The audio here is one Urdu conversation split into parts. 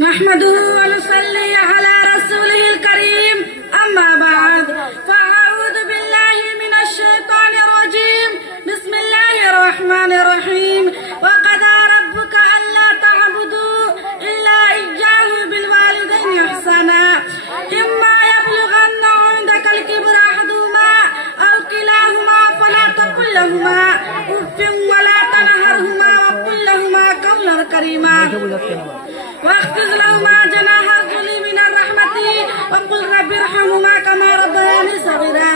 نحمده ونصلي على رسوله الكريم أما بعد فأعوذ بالله من الشيطان الرجيم بسم الله الرحمن الرحيم وقضى ربك ألا تعبدوا إلا إياه بالوالدين إحسانا إما يبلغن عندك الكبر أحدهما أو كلاهما فلا تقل لهما أف ولا تنهرهما وقل لهما قولا كريما واخفض لهما جناح الذل من الرحمة وقل رب ارحمهما كما ربياني صغيرا.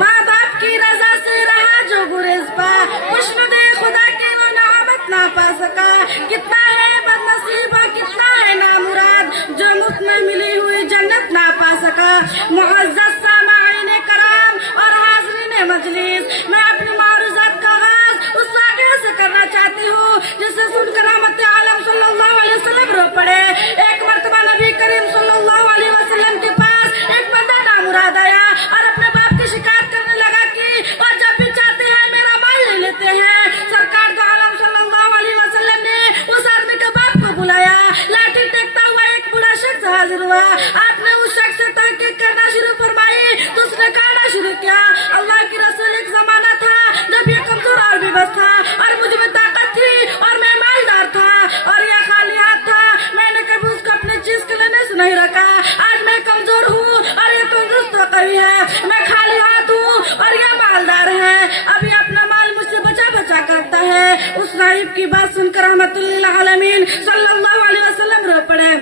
ماں باپ کی رضا سے رہا جو گریز پا خوشنو دے خدا کی وہ نعمت نہ پا سکا. کتنا ہے بد نصیبہ کتنا ہے نامراد جو مفت میں ملی ہوئی جنت نہ پا سکا. معزز سامعین کرام اور حاضرین مجلس, میں اپنی معروضات کا آغاز اس واقعے سے کرنا چاہتی ہوں جسے سن کر رحمت عالم صلی اللہ علیہ وسلم رو پڑے. ایک مرتبہ نبی کریم صلی اللہ علیہ وسلم کے پاس ایک بندہ نامراد آیا اور اپنے باپ کی شکایت کرنے لگا کہ اور جب بھی چاہتے ہیں میرا مال لے لیتے ہیں. سرکار دو عالم صلی اللہ علیہ وسلم نے اس آدمی کے باپ کو بلایا. لاٹھی ٹیکتا ہوا ایک بڑا شخص حاضر ہوا. آپ نے اس شخص سے تحقیق کرنا شروع فرمائی تو اس نے کہنا شروع کیا, اللہ کی رسول ایک زمانہ تھا جب یہ کمزور اور بے بس تھا اور مجھ میں طاقت تھی اور میں مالدار تھا اور یہ خالی ہاتھ تھا. میں نے کبھی اس کو اپنے چیز کے لینے سے نہیں رکھا. آج میں کمزور ہوں اور یہ تندرست و قوی ہے. میں خالی ہاتھ ہوں اور یہ مالدار ہے. اب یہ اپنا مال مجھ سے بچا بچا کرتا ہے. اس راہب کی بات سن کر رحمت للعالمین صلی اللہ علیہ وسلم رو پڑے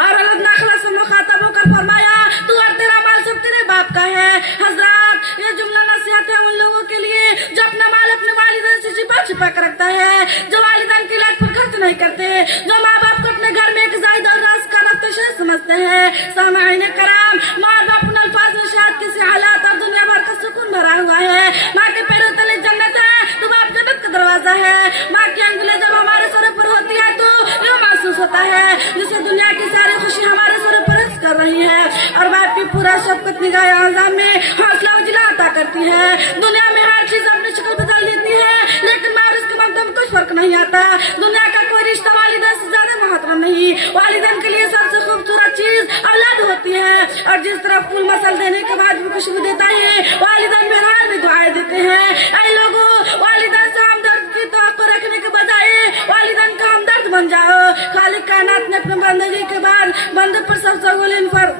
اور حضرت نخلا سے مخاطب ہو کر فرمایا, تو اور تیرا مال سب تیرے باپ کا ہے. حضرات, یہ جملہ نصیحت ہے ان لوگوں کے لیے جو اپنا مال اپنے والدین سے چھپا چھپا کر رکھتا ہے, جو والدین کی لاٹ پر خرچ نہیں کرتے, جو ماں باپ کو اپنے گھر میں ایک زائد اور راز کا رفت شے سمجھتے ہیں. سامعین کرام, ماں باپ ان الفاظ میں شاید کسی حالات اور دنیا بھر کا سکون بھرا ہوا ہے. ماں کے پیروں تلے جنت ہے تو باپ جنت کا دروازہ ہے. ماں کی انگلیں جب ہمارے سر پر ہوتی ہے تو یہ محسوس ہوتا ہے جسے دنیا کی ساری خوشی ہمارے سر پر کر رہی ہے. اور باپ کی پورا شفقت نگاہ اعظم میں حوصلہ اجلا عطا کرتی ہے. دنیا میں ہر چیز اپنی شکل بدل دیتی ہے لیکن ماں اور اس کے ممتا میں کچھ فرق نہیں آتا. دنیا کا کوئی رشتہ والدین سے زیادہ محترم نہیں. والدین کے لیے سب سے خوبصورت چیز اولاد ہوتی ہے اور جس طرح پھول مسل دینے کے بعد بھی خوشبو دیتا ہے, والدین بہرحال میں دعائیں دیتے ہیں. اے لوگوں, والدین سے ہمدرد کی توقع رکھنے کے بجائے والدین کا ہمدرد بن جاؤ. خالق کائنات نے اپنے بندگی کے بعد بندے پر سب سے اول پر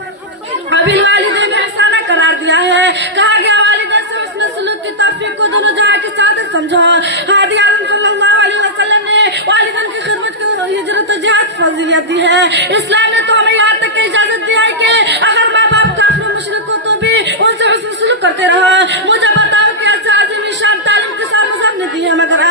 ابھی والدین احسانہ قرار دیا ہے. کہا گیا والدین سے اس نے سلوک کی توفیق کو دونوں جہاں کی سعادت سمجھا. ہادی اعظم صلی اللہ علیہ وسلم نے والدین کی خدمت کو ہجرت و جہاد فضیلت دی ہے. اسلام نے تو ہمیں یہاں تک کی اجازت دی ہے کہ اگر ماں باپ کافر و مشرک ہو تو بھی ان سے حسن سلوک کرتے رہو. مجھے بتاؤ کہ ایسے عظیم شان تعلیم کے ساتھ مذہب نے دی ہے مگر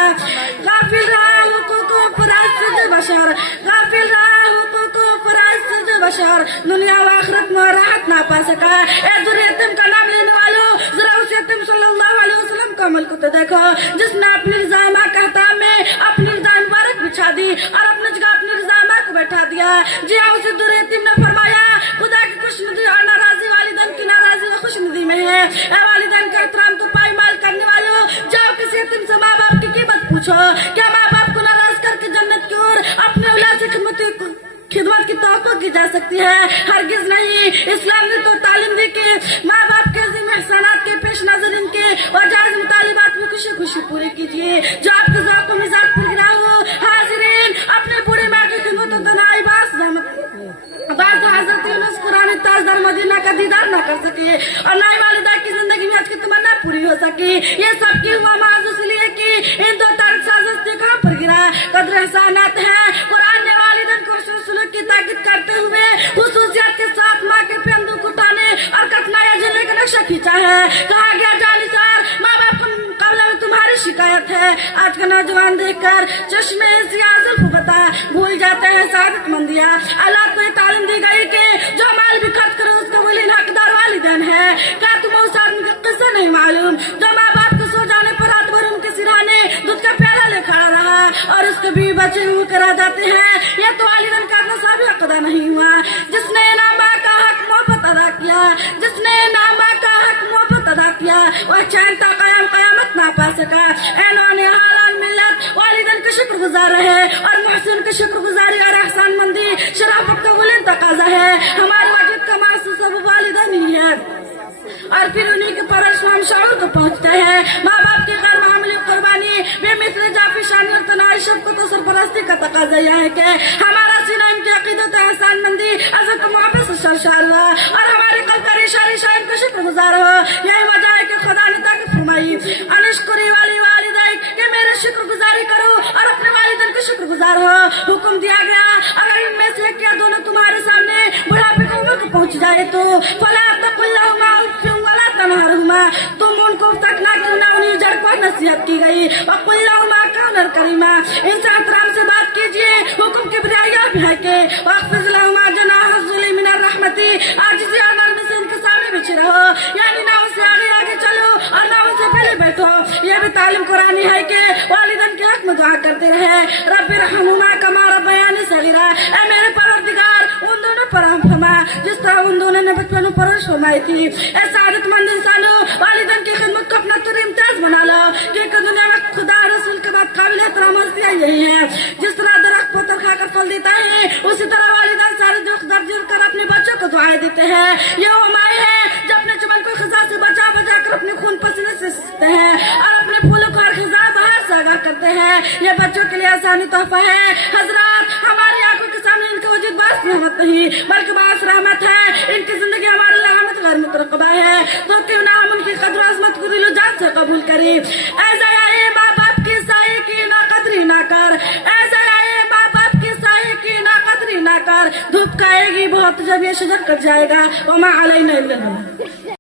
غافل رہا حقوق و فرائض سے بشر, غافل رہا حقوق و فرائض سے بشر, دنیا و آخرت میں راحت نہ پا سکا. اے ذریعہ یتیم کا نام لینے والوں, ذرا اس یتیم صلی اللہ علیہ وسلم کا عمل کو تو دیکھو جس نے اپنی رضا ماں کا احترام میں اپنی رضا مبارک بچھا دی اور اپنی جگہ اپنی رضا ماں کو بیٹھا دیا. جی ہاں, اسے ذریعہ یتیم نے فرمایا خدا کی خوش ندی اور ناراضی والدین کی ناراضی و خوش ندی میں ہے. اے والدین کے احترام کو پائمال کرنے والوں, جاؤ کسی یتیم سے ماں باپ کی قیمت پوچھو. کیا ماں باپ کو ناراض کر کے جنت کی اور اپنے اولاد سے خدمت کی توقع کی جا سکتی ہے؟ ہرگز نہیں. اسلام نے تو تعلیم دی کہ ماں باپ کے عظیم احسانات کے پیش نظر ان کے اور جائز مطالبات بھی خوشی خوشی پوری کیجیے جو آپ کے ذوق و مزاج پر گرا ہو. حاضرین, اپنے بوڑھی ماں کی خدمت و تنہائی بعض حضرت یونس قرآن تاجدار مدینہ کا دیدار نہ کر سکے اور نہ ہی والدہ کی زندگی میں حج کی تمنا پوری ہو سکی. یہ سب کی ہوا محض اس لیے کہ ان دو تارک سازش سے کہاں پر گرا. قدر احسانات ہیں. قرآن نے والدین کو حسن سلوک کی تاکید کرتے ہوئے خصوصیات کے ساتھ ماں کے پیندوں کو اٹھانے اور کٹنایا جلنے کا نقشہ کھینچا ہے. کہا گیا جانثار, ماں باپ قبل میں تمہاری شکایت ہے. آج کا نوجوان دیکھ کر چشمے سیاہ زلف بتا بھول جاتے ہیں سعادت مندیاں. اللہ کو یہ تعلیم دی گئی کہ جو مال بھی خرچ کرو اس کا ولی حقدار والدین ہے. کیا تمہیں اس آدمی کا قصہ نہیں معلوم جو ماں باپ کو سو جانے پر رات بھر ان کے سرانے دودھ کا پیالہ لے کھڑا رہا اور اس کے بھی بچے ہوئے کرا جاتے ہیں؟ یہ تو والدین کا نصاب حق ادا نہیں ہوا. جس نے نہ ماں کا حق محبت ادا کیا, جس نے نہ ماں کا حق محبت ادا کیا, وہ چین تا قیامت نہ پا سکا. اے نونے حالان ملت, والدین کا شکر گزار رہے اور محسن کی شکر گزاری اور احسان مندی شرافت کا بلند تقاضا ہے. ہمارے واجب کا محسوس اب والدہ نہیں ہے اور پھر انہیں کے پرورش ہم شعور کو پہنچتا ہے. ماں باپ کی غیر معمولی قربانی بے مثل جافی شانی اور تنہائی شفقت و سرپرستی کا تقاضا یہ ہے کہ ہمارا سینہ ان کی عقیدت احسان مندی عزت و محبت سے سرشار ہو اور ہماری قلب کا ریشہ ان کا شکر گزار ہو. یہی وجہ ہے کہ خدا نے طاقت فرمائی انشکری والی والدائی کہ میرے شکر گزاری کرو اور اپنے والدین کا شکر گزار ہو. حکم دیا گیا اگر ان میں سے ایک یا دونوں تمہارے سامنے بڑھاپے کی عمر کو پہنچ جائے تو فلا تقل لهما اف ولا تنهرهما, تم ان کو تک نہ کیوں نہ انہیں جڑ کو نصیحت کی گئی. وقل لهما قولا کریما, ان سے احترام سے بات کیجیے. حکم کبریائی بھی ہے کہ واخفض لهما جناح الذل من الرحمت, عاجزی اور نرمی سے ان کے سامنے بچھے رہو, یعنی نہ ان سے آگے چلو اور نہ ان سے پہلے بیٹھو. یہ بھی تعلیم قرآنی ہے کہ والدین کے حق میں دعا کرتے رہے. رب ارحمہما کما ربیانی صغیرا, اے میرے پروردگار ان دونوں پر رحم فرما جس طرح ان دونوں نے بچپن میں پرورش فرمائی تھی. اے سعادت مند انسانوں, والدین کی خدمت کو اپنا تر امتیاز بنا لو, کیونکہ دنیا میں خدا رسول کے بعد قابل احترام ہستیاں یہی ہے. جس طرح درخت پتر کھا کر پھل دیتا ہے اسی طرح والدین سارے درخت درجر کر اپنے بچوں کو دعائیں دیتے ہیں. یہ وہ مائیں ہیں جو اپنے چمن کو خزاں سے بچا کر اپنے خون پسینے سے سیچتے ہیں اور اپنے پھولوں کو ہر خزاں باہر سے آگاہ کرتے ہیں. یہ بچوں کے لیے آسانی تحفہ ہے. حضرات, ہماری آنکھوں کے سامنے ان کا وجود باعث رحمت نہیں بلکہ باعث رحمت ہے. ان کی زندگی ہمارے لیے رحمت غیر مترقبہ ہے, تو کیوں نہ ہم ان کی قدر و عظمت کو دل و جان سے قبول کریں. اے ضیائع ماں باپ کی سائے کی نا قدری نہ کر, اے ضیائع ماں باپ کی سائے کی نا قدری نہ کر. دھوپ کائے گی بہت جب یہ شجر کٹ جائے گا. وما علینا الا البلاغ.